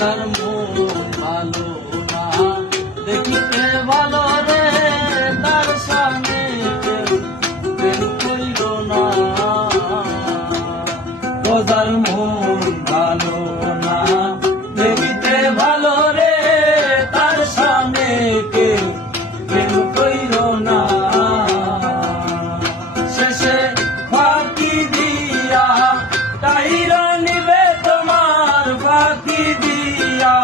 রোজার মন ভালো না, দেখিতে ভালো রে তার সামনে প্রেম কইর না। রোজার মন ভালো না, দেখিতে ভালো রে তার সামনে প্রেম কইর না। শেষে ফাঁকি দিয়া তাইরা নিবে তোমার, ফাঁকি দিয়া